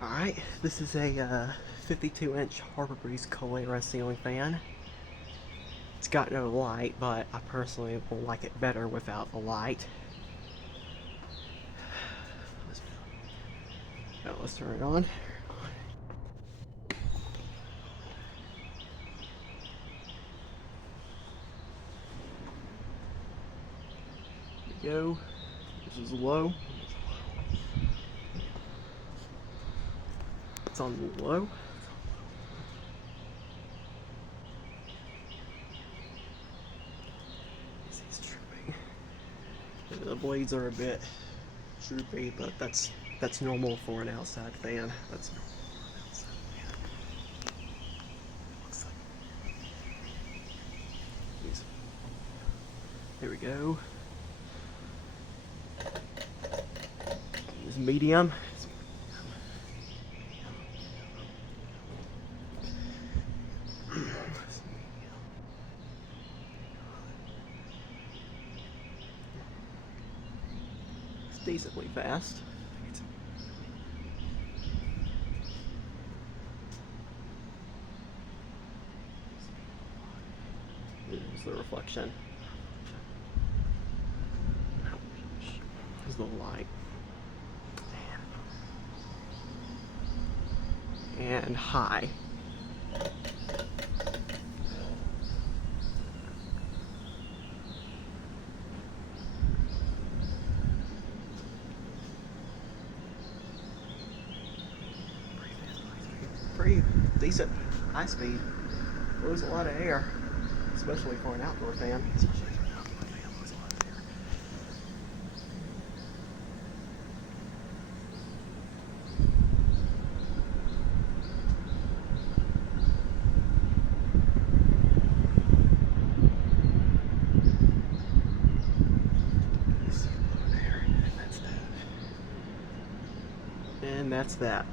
Alright, this is a 52-inch Harbor Breeze Cold ceiling fan. It's got no light, but I personally will like it better without the light. Let's turn it on. Here we go. This is low. It's on low. He's tripping. The blades are a bit droopy, but that's normal for an outside fan. That's normal for an outside fan. Looks like. There we go. It's medium. It's decently fast. Here's the reflection. Here's the light. And high. Pretty decent high speed. Blows a lot of air, especially for an outdoor fan. And that's that.